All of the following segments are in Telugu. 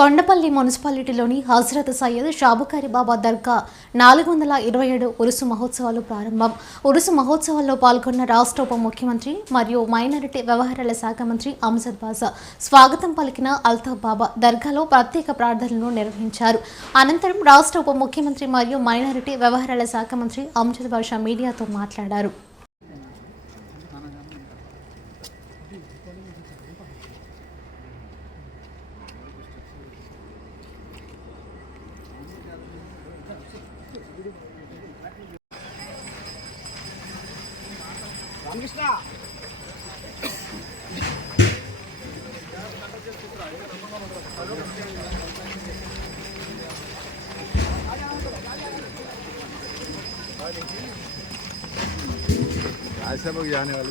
కొండపల్లి మున్సిపాలిటీలోని హజరత్ సయ్యద్ షాబుకారి బాబా దర్గా 427 ఉరుసు మహోత్సవాలు ప్రారంభం. ఉరుసు మహోత్సవాల్లో పాల్గొన్న రాష్ట్ర ఉప ముఖ్యమంత్రి మరియు మైనారిటీ వ్యవహారాల శాఖ మంత్రి అమ్జద్ బాషా స్వాగతం పలికిన అల్తాఫ్ బాబా దర్గాలో ప్రత్యేక ప్రార్థనలు నిర్వహించారు. అనంతరం రాష్ట్ర ఉప ముఖ్యమంత్రి మరియు మైనారిటీ వ్యవహారాల శాఖ మంత్రి అమ్జద్ బాషా మీడియాతో మాట్లాడారు. రామకృష్ణ ऐसे लोग जाने वाले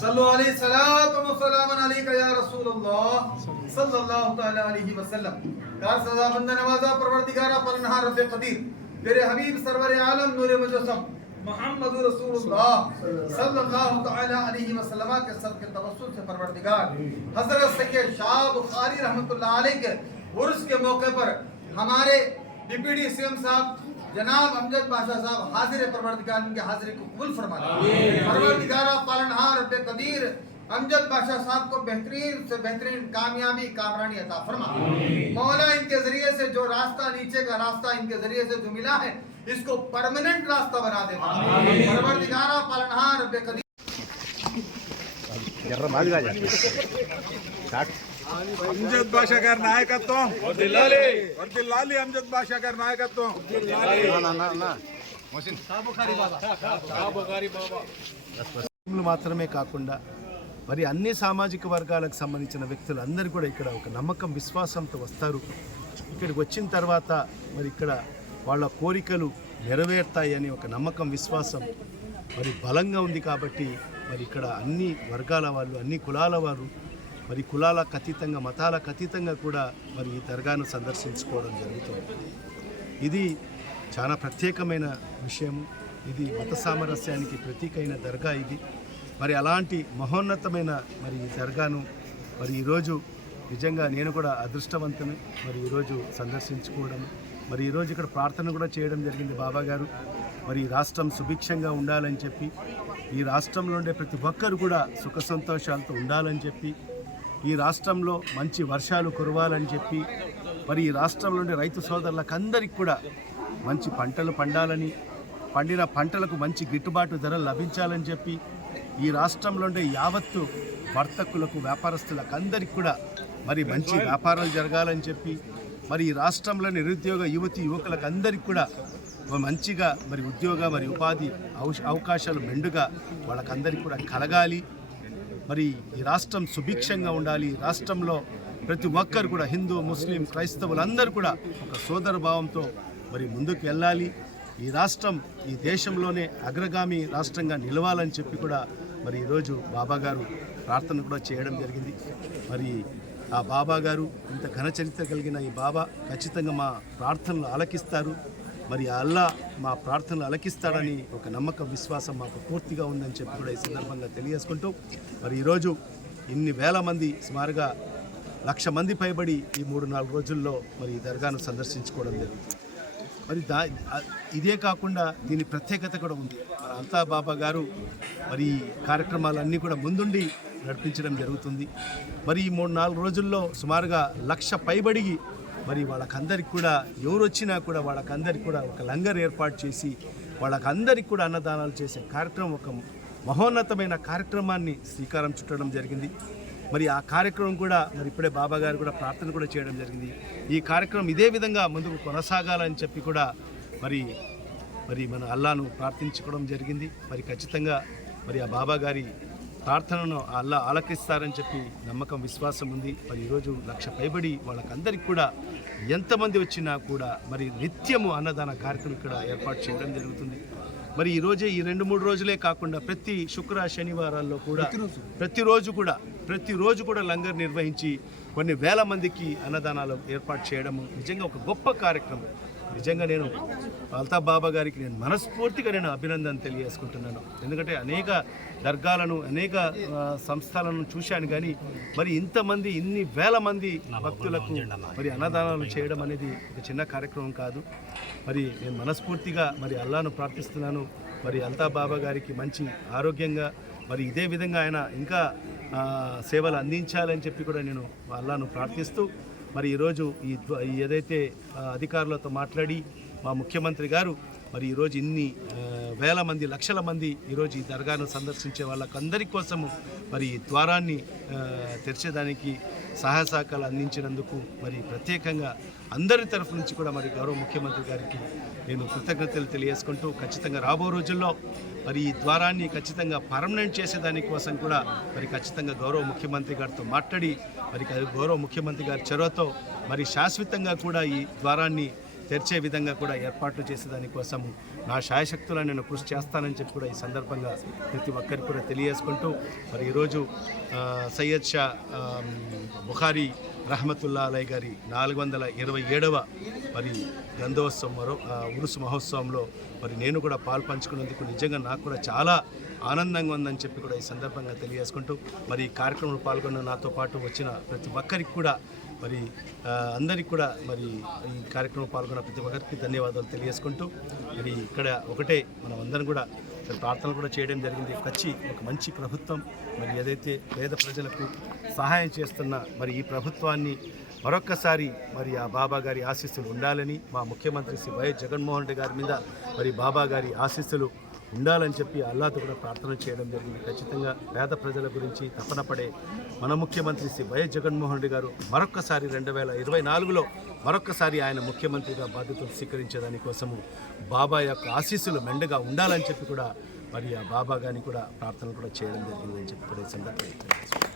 सल्लल्लाहु अलैहि सलाम अलैका या रसूलुल्लाह सल्लल्लाहु तआला अलैहि वसल्लम। कार सदा बंदा नवाजा परवरदिगारा पलनहार रब्बे कदीर तेरे हबीब सरवर आलम नूर मुजस्सम मोहम्मद रसूलुल्लाह सल्लल्लाहु तआला अलैहि वसल्लम के सदके तवस्सुल से परवरदिगार हजरत सैयद शाह बुखारी रहमतुल्लाह अलैह के उर्स के मौके पर हमारे डिप्टी सीएम साहब जनाब अमजद बाशा साहब हाजिर परवरदिगार उनके हाजिरी को कबूल फरमा परवरदिगारा पालनहार रब्बे कदीर अमजद बाशा साहब को बेहतरीन से बेहतरीन कामयाबी कामरानी अता फरमा। मौला इनके जरिए से जो रास्ता नीचे का रास्ता इनके जरिए से जो मिला है इसको परमानेंट रास्ता बना दे परवरदिगारा पालनहार रब्बे कदीर। अमजद बाशा गाరి నాయకత్వం వర్ధిల్లాలి వర్ధిల్లాలి అమ్జద్ బాషా గారి నాయకత్వం మాత్రమే కాకుండా మరి అన్ని సామాజిక వర్గాలకు సంబంధించిన వ్యక్తులు అందరూ కూడా ఇక్కడ ఒక నమ్మకం విశ్వాసంతో వస్తారు. ఇక్కడికి వచ్చిన తర్వాత మరి ఇక్కడ వాళ్ళ కోరికలు నెరవేరుతాయని ఒక నమ్మకం విశ్వాసం మరి బలంగా ఉంది. కాబట్టి మరి ఇక్కడ అన్ని వర్గాల వాళ్ళు అన్ని కులాల వారు మరి కులాలకు అతీతంగా మతాలకు అతీతంగా కూడా మరి ఈ దర్గాను సందర్శించుకోవడం జరుగుతుంది. ఇది చాలా ప్రత్యేకమైన విషయము. ఇది మత సామరస్యానికి ప్రతీకైన దర్గా ఇది. మరి అలాంటి మహోన్నతమైన మరి ఈ దర్గాను మరి ఈరోజు నిజంగా నేను కూడా అదృష్టవంతమే మరి ఈరోజు సందర్శించుకోవడం మరి ఈరోజు ఇక్కడ ప్రార్థన కూడా చేయడం జరిగింది. బాబా గారు మరి ఈ రాష్ట్రం సుభిక్షంగా ఉండాలని చెప్పి ఈ రాష్ట్రంలో ఉండే ప్రతి ఒక్కరు కూడా సుఖ సంతోషాలతో ఉండాలని చెప్పి ఈ రాష్ట్రంలో మంచి వర్షాలు కురవాలని చెప్పి మరి ఈ రాష్ట్రంలో ఉండే రైతు సోదరులకు అందరికీ కూడా మంచి పంటలు పండాలని పండిన పంటలకు మంచి గిట్టుబాటు ధరలు లభించాలని చెప్పి ఈ రాష్ట్రంలో ఉండే యావత్తు వర్తకులకు వ్యాపారస్తులకు అందరికీ కూడా మరి మంచి వ్యాపారాలు జరగాలని చెప్పి మరి ఈ రాష్ట్రంలో నిరుద్యోగ యువతి యువకులకు అందరికీ కూడా మంచిగా మరి ఉద్యోగ మరి ఉపాధి అవకాశాలు మెండుగా వాళ్ళకందరికీ కూడా కలగాలి. మరి ఈ రాష్ట్రం సుభిక్షంగా ఉండాలి. రాష్ట్రంలో ప్రతి ఒక్కరు కూడా హిందూ ముస్లిం క్రైస్తవులందరూ కూడా ఒక సోదర భావంతో మరి ముందుకు వెళ్ళాలి. ఈ రాష్ట్రం ఈ దేశంలోనే అగ్రగామి రాష్ట్రంగా నిలవాలని చెప్పి కూడా మరి ఈరోజు బాబా గారు ప్రార్థన కూడా చేయడం జరిగింది. మరి ఆ బాబా గారు ఇంత ఘనచరిత్ర కలిగిన ఈ బాబా ఖచ్చితంగా మా ప్రార్థనలు ఆలకిస్తారు. మరి అల్లా మా ప్రార్థనలు అలకిస్తాడని ఒక నమ్మకం విశ్వాసం మాకు పూర్తిగా ఉందని చెప్పి కూడా ఈ సందర్భంగా తెలియజేసుకుంటూ మరి ఈరోజు ఇన్ని వేల మంది సుమారుగా 1,00,000 మంది పైబడి ఈ 3-4 రోజుల్లో మరి ఈ దర్గాను సందర్శించుకోవడం జరుగుతుంది. మరి ఇదే కాకుండా దీని ప్రత్యేకత కూడా ఉంది. మరి అల్తాఫ్ బాబా గారు మరి ఈ కార్యక్రమాలన్నీ కూడా ముందుండి నడిపించడం జరుగుతుంది. మరి ఈ 3-4 రోజుల్లో సుమారుగా 1,00,000 పైబడి మరి వాళ్ళకందరికి కూడా ఎవరు వచ్చినా కూడా వాళ్ళకందరికి కూడా ఒక లంగర్ ఏర్పాటు చేసి వాళ్ళకందరికి కూడా అన్నదానాలు చేసే కార్యక్రమం ఒక మహోన్నతమైన కార్యక్రమాన్ని శ్రీకారం చుట్టడం జరిగింది. మరి ఆ కార్యక్రమం కూడా మరి ఇప్పుడే బాబా గారు కూడా ప్రార్థన కూడా చేయడం జరిగింది. ఈ కార్యక్రమం ఇదే విధంగా ముందుకు కొనసాగాలని చెప్పి కూడా మరి మన అల్లాను ప్రార్థించుకోవడం జరిగింది. మరి ఖచ్చితంగా మరి ఆ బాబా గారి ప్రార్థనను అల్లా ఆలకిస్తారని చెప్పి నమ్మకం విశ్వాసం ఉంది. మరి ఈరోజు 1,00,000 పైబడి వాళ్ళకందరికీ కూడా ఎంతమంది వచ్చినా కూడా మరి నిత్యము అన్నదాన కార్యక్రమం ఇక్కడ ఏర్పాటు చేయడం జరుగుతుంది. మరి ఈరోజే ఈ 2-3 రోజులే కాకుండా ప్రతి శుక్ర శనివారాల్లో కూడా ప్రతిరోజు కూడా లంగర్ నిర్వహించి కొన్ని వేల మందికి అన్నదానాలు ఏర్పాటు చేయడము నిజంగా ఒక గొప్ప కార్యక్రమం. నిజంగా నేను అల్తాఫ్ బాబా గారికి నేను మనస్ఫూర్తిగా నేను అభినందన తెలియజేసుకుంటున్నాను. ఎందుకంటే అనేక దర్గాలను అనేక సంస్థలను చూశాను, కానీ మరి ఇంతమంది ఇన్ని వేల మంది భక్తులకు మరి అన్నదానాలు చేయడం అనేది ఒక చిన్న కార్యక్రమం కాదు. మరి నేను మనస్ఫూర్తిగా మరి అల్లాను ప్రార్థిస్తున్నాను. మరి అల్తాఫ్ బాబా గారికి మంచి ఆరోగ్యంగా మరి ఇదే విధంగా ఆయన ఇంకా సేవలు అందించాలని చెప్పి కూడా నేను అల్లాను ప్రార్థిస్తూ మరి ఈరోజు ఏదైతే అధికారులతో మాట్లాడి మా ముఖ్యమంత్రి గారు మరి ఈరోజు ఇన్ని వేల మంది లక్షల మంది ఈరోజు ఈ దర్గాను సందర్శించే వాళ్ళకందరి కోసము మరి ఈ ద్వారాన్ని తెరిచేదానికి సహాయ సహకారాలు అందించినందుకు మరి ప్రత్యేకంగా అందరి తరఫు నుంచి కూడా మరి గౌరవ ముఖ్యమంత్రి గారికి నేను కృతజ్ఞతలు తెలియజేసుకుంటూ ఖచ్చితంగా రాబో రోజుల్లో మరి ఈ ద్వారాన్ని ఖచ్చితంగా పర్మనెంట్ చేసేదాని కోసం కూడా మరి ఖచ్చితంగా గౌరవ ముఖ్యమంత్రి గారితో మాట్లాడి మరి గౌరవ ముఖ్యమంత్రి గారి చొరవతో మరి శాశ్వతంగా కూడా ఈ ద్వారాన్ని తెరిచే విధంగా కూడా ఏర్పాట్లు చేసేదానికోసము నా శాయశక్తులను నేను కృషి చేస్తానని చెప్పి కూడా ఈ సందర్భంగా ప్రతి ఒక్కరికి కూడా తెలియజేసుకుంటూ మరి ఈరోజు సయ్యద్ షా బుఖారీ రహమతుల్లా అలై గారి 427వ మరి గ్రంథోత్సవం ఉరుసు మహోత్సవంలో మరి నేను కూడా పాల్పంచుకున్నందుకు నిజంగా నాకు కూడా చాలా ఆనందంగా ఉందని చెప్పి కూడా ఈ సందర్భంగా తెలియజేసుకుంటూ మరి ఈ కార్యక్రమంలో పాల్గొన్న నాతో పాటు వచ్చిన ప్రతి ఒక్కరికి కూడా మరి అందరికి కూడా మరి ఈ కార్యక్రమం పాల్గొన్న ప్రతి ఒక్కరికి ధన్యవాదాలు తెలియజేసుకుంటూ మరి ఇక్కడ ఒకటే మనం అందరం కూడా ప్రార్థనలు కూడా చేయడం జరిగింది. ఒక మంచి ప్రభుత్వం మరి ఏదైతే పేద ప్రజలకు సహాయం చేస్తున్న మరి ఈ ప్రభుత్వాన్ని మరొక్కసారి మరి ఆ బాబా గారి ఆశీస్సులు ఉండాలని మా ముఖ్యమంత్రి శ్రీ వైఎస్ జగన్మోహన్ రెడ్డి గారి మీద మరి బాబా గారి ఆశీస్సులు ఉండాలని చెప్పి అల్లాతో కూడా ప్రార్థన చేయడం జరిగింది. ఖచ్చితంగా పేద ప్రజల గురించి తపన పడే మన ముఖ్యమంత్రి శ్రీ వైఎస్ జగన్మోహన్ రెడ్డి గారు మరొక్కసారి 2024లో మరొక్కసారి ఆయన ముఖ్యమంత్రిగా బాధ్యతలు స్వీకరించేదానికోసము బాబా యొక్క ఆశీస్సులు మెండుగా ఉండాలని చెప్పి కూడా మరి ఆ బాబా గారిని కూడా ప్రార్థనలు కూడా చేయడం జరిగిందని చెప్పి కూడా ఈ సందర్భంగా